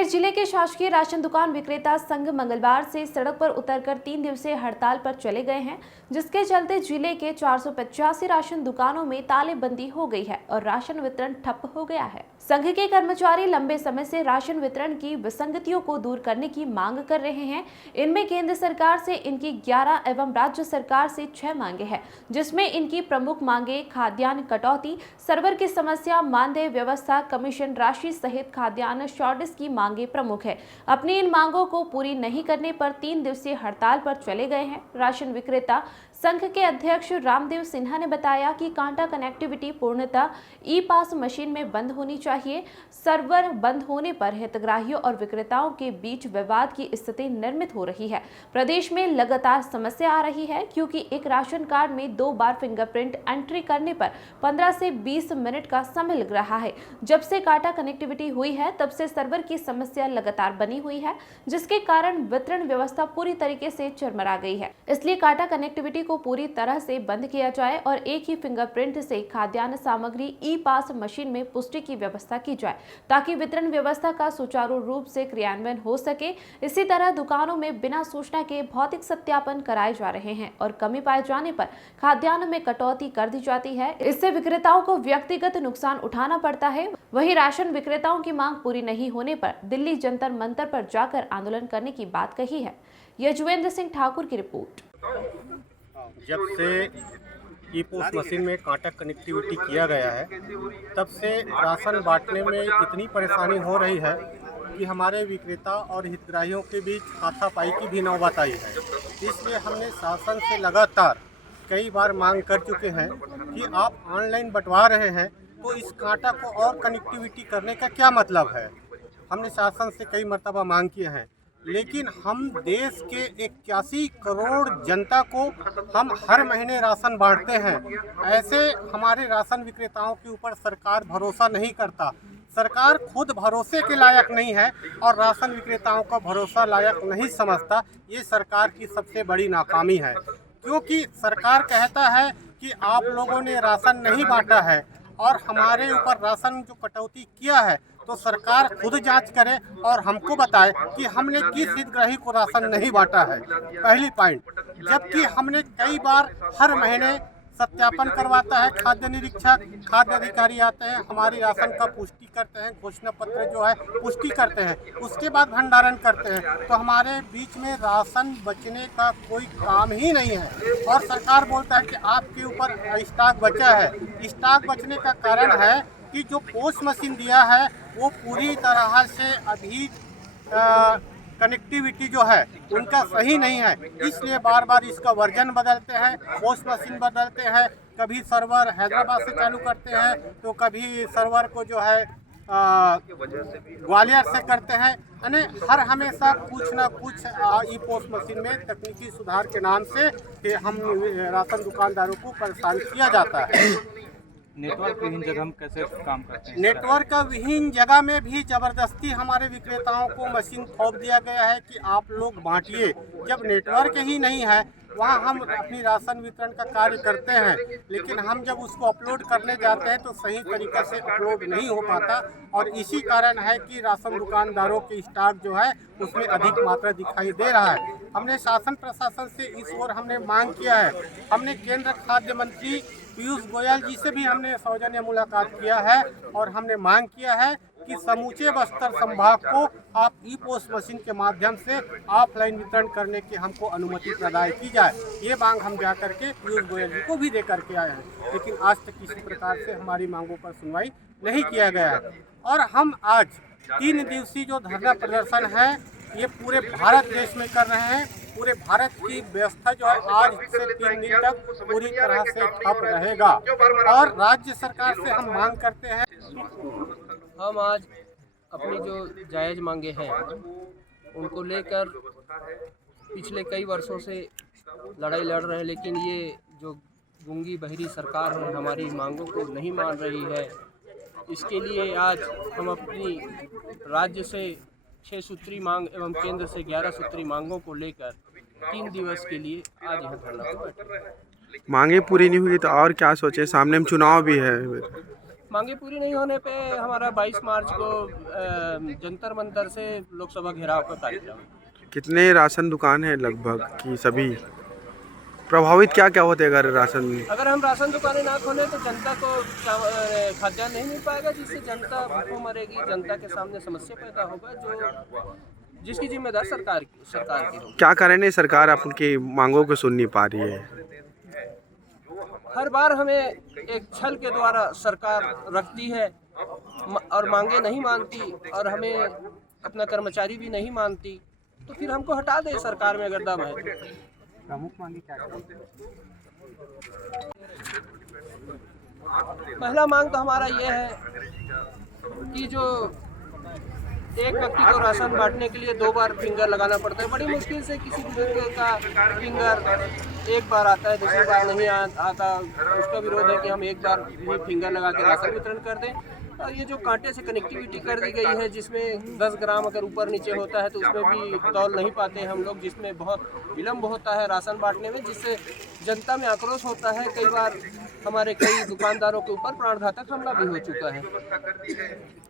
मुंगेर जिले के शासकीय राशन दुकान विक्रेता संघ मंगलवार से सड़क पर उतरकर 3 दिवसीय हड़ताल पर चले गए हैं, जिसके चलते जिले के 485 राशन दुकानों में तालेबंदी हो गई है और राशन वितरण ठप हो गया है। संघ के कर्मचारी लंबे समय से राशन वितरण की विसंगतियों को दूर करने की मांग कर रहे हैं। इनमें केंद्र सरकार से इनकी 11 एवं राज्य सरकार से 6 मांगे हैं, जिसमें इनकी प्रमुख मांगे खाद्यान्न कटौती, सर्वर की समस्या, मानदेय व्यवस्था, कमीशन राशि सहित खाद्यान्न शॉर्टेज की मांगे प्रमुख है। अपनी इन मांगों को पूरी नहीं करने पर 3 दिवसीय हड़ताल पर चले गए हैं। राशन विक्रेता संघ के अध्यक्ष रामदेव सिन्हा ने बताया कि कांटा कनेक्टिविटी पूर्णतः ई पास मशीन में बंद होनी चाहिए। सर्वर बंद होने पर हितग्राहियों और विक्रेताओं के बीच विवाद की स्थिति निर्मित हो रही है। प्रदेश में लगातार समस्या आ रही है क्योंकि एक राशन कार्ड में 2 बार फिंगरप्रिंट एंट्री करने पर 15 से 20 मिनट का समय लग रहा है। जब से कांटा कनेक्टिविटी हुई है तब से सर्वर की समस्या लगातार बनी हुई है, जिसके कारण वितरण व्यवस्था पूरी तरीके से चरमरा गई है। इसलिए कांटा कनेक्टिविटी को पूरी तरह से बंद किया जाए और एक ही फिंगरप्रिंट से खाद्यान्न सामग्री ई पास मशीन में पुष्टि की व्यवस्था की जाए, ताकि वितरण व्यवस्था का सुचारू रूप से क्रियान्वयन हो सके। इसी तरह दुकानों में बिना सूचना के भौतिक सत्यापन कराए जा रहे हैं और कमी पाए जाने पर खाद्यान्न में कटौती कर दी जाती है। इससे विक्रेताओं को व्यक्तिगत नुकसान उठाना पड़ता है। वहीं राशन विक्रेताओं की मांग पूरी नहीं होने पर दिल्ली जंतर मंतर पर जाकर आंदोलन करने की बात कही है। यजुवेंद्र सिंह ठाकुर की रिपोर्ट। जब से ई पोस्ट मशीन में कांटा कनेक्टिविटी किया गया है, तब से राशन बांटने में इतनी परेशानी हो रही है कि हमारे विक्रेता और हितग्राहियों के बीच हाथापाई की भी नौबत आई है। इसलिए हमने शासन से लगातार कई बार मांग कर चुके हैं कि आप ऑनलाइन बंटवा रहे हैं तो इस कांटा को और कनेक्टिविटी करने का क्या मतलब है। हमने शासन से कई मर्तबा मांग किए हैं, लेकिन हम देश के 81 करोड़ जनता को हम हर महीने राशन बांटते हैं। ऐसे हमारे राशन विक्रेताओं के ऊपर सरकार भरोसा नहीं करता। सरकार खुद भरोसे के लायक नहीं है और राशन विक्रेताओं का भरोसा लायक नहीं समझता। ये सरकार की सबसे बड़ी नाकामी है, क्योंकि सरकार कहता है कि आप लोगों ने राशन नहीं बांटा है और हमारे ऊपर राशन जो कटौती किया है, तो सरकार खुद जांच करे और हमको बताए कि हमने किस हितग्राही को राशन नहीं बांटा है। पहली पॉइंट, जबकि हमने कई बार हर महीने सत्यापन करवाता है, खाद्य निरीक्षक, खाद्य अधिकारी आते हैं, हमारी राशन का पुष्टि करते हैं, घोषणा पत्र जो है पुष्टि करते हैं, उसके बाद भंडारण करते हैं। तो हमारे बीच में राशन बचने का कोई काम ही नहीं है और सरकार बोलता है कि आपके ऊपर स्टॉक बचा है। स्टॉक बचने का कारण है कि जो पोस्ट मशीन दिया है वो पूरी तरह से अभी कनेक्टिविटी जो है उनका सही नहीं है। इसलिए बार बार इसका वर्जन बदलते हैं, पोस्ट मशीन बदलते हैं। कभी सर्वर हैदराबाद से चालू करते हैं तो कभी सर्वर को जो है ग्वालियर से करते हैं। यानी हर हमेशा कुछ ना कुछ ई पोस्ट मशीन में तकनीकी सुधार के नाम से कि हम राशन दुकानदारों को परेशान किया जाता है। नेटवर्क विहीन जगह हम कैसे काम करते हैं? नेटवर्क विहीन जगह में भी जबरदस्ती हमारे विक्रेताओं को मशीन थोप दिया गया है कि आप लोग बांटिए। जब नेटवर्क ही नहीं है वहाँ हम अपनी राशन वितरण का कार्य करते हैं, लेकिन हम जब उसको अपलोड करने जाते हैं तो सही तरीके से अपलोड नहीं हो पाता और इसी कारण है कि राशन दुकानदारों के स्टॉक जो है उसमें अधिक मात्रा दिखाई दे रहा है। हमने शासन प्रशासन से इस ओर हमने मांग किया है। हमने केंद्र खाद्य मंत्री पीयूष गोयल जी से भी हमने सौजन्य मुलाकात किया है और हमने मांग किया है कि समूचे बस्तर संभाग को आप ई पोस्ट मशीन के माध्यम से ऑफलाइन वितरण करने की हमको अनुमति प्रदान की जाए। ये मांग हम जा करके पीयूष गोयल जी को भी दे करके आए हैं, लेकिन आज तक किसी प्रकार से हमारी मांगों पर सुनवाई नहीं किया गया है। और हम आज 3 दिवसीय जो धरना प्रदर्शन है ये पूरे भारत देश में कर रहे हैं। पूरे भारत की व्यवस्था जो है आज से 3 दिन तक पूरी तरह से ठप रहेगा और राज्य सरकार से हम मांग करते हैं। हम आज अपनी जो जायज़ मांगे हैं उनको लेकर पिछले कई वर्षों से लड़ाई लड़ रहे हैं, लेकिन ये जो गूंगी बहरी सरकार है हमारी मांगों को नहीं मान रही है। इसके लिए आज हम अपनी राज्य से 6 सूत्री मांग एवं केंद्र से 11 सूत्री मांगों को लेकर 3 दिवस के लिए आज यहाँ धरना पर बैठे। मांगे पूरी नहीं हुई तो और क्या सोचे? सामने में चुनाव भी है। मांगे पूरी नहीं होने पे हमारा 22 मार्च को जंतर मंतर से लोकसभा घेराव का कार्यक्रम है। कितने राशन दुकान है लगभग कि सभी प्रभावित क्या क्या होते अगर राशन? अगर हम राशन दुकानें ना खोलें तो जनता को खाद्यान्न नहीं मिल पाएगा, जिससे जनता भूखों मरेगी। जनता के सामने समस्या पैदा होगा जो जिसकी जिम्मेदार सरकार की होगी। क्या कारण है सरकार आपकी मांगों को सुन नहीं पा रही है? हर बार हमें एक छल के द्वारा सरकार रखती है और मांगे नहीं मानती, और हमें अपना कर्मचारी भी नहीं मानती, तो फिर हमको हटा दे सरकार में अगर दम है। प्रमुख मांगे क्या है? पहला मांग तो हमारा ये है कि जो एक व्यक्ति को राशन बांटने के लिए 2 बार फिंगर लगाना पड़ता है। बड़ी मुश्किल से किसी भी का फिंगर एक बार आता है, दूसरी बार नहीं आता। उसका विरोध है कि हम एक बार भी फिंगर लगा के राशन वितरण कर दें। और ये जो कांटे से कनेक्टिविटी कर दी गई है, जिसमें 10 ग्राम अगर ऊपर नीचे होता है तो उसमें भी तौल नहीं पाते हम लोग, जिसमें बहुत विलम्ब होता है राशन बांटने में, जिससे जनता में आक्रोश होता है। कई बार हमारे कई दुकानदारों के ऊपर प्राणघातक हमला भी हो चुका है।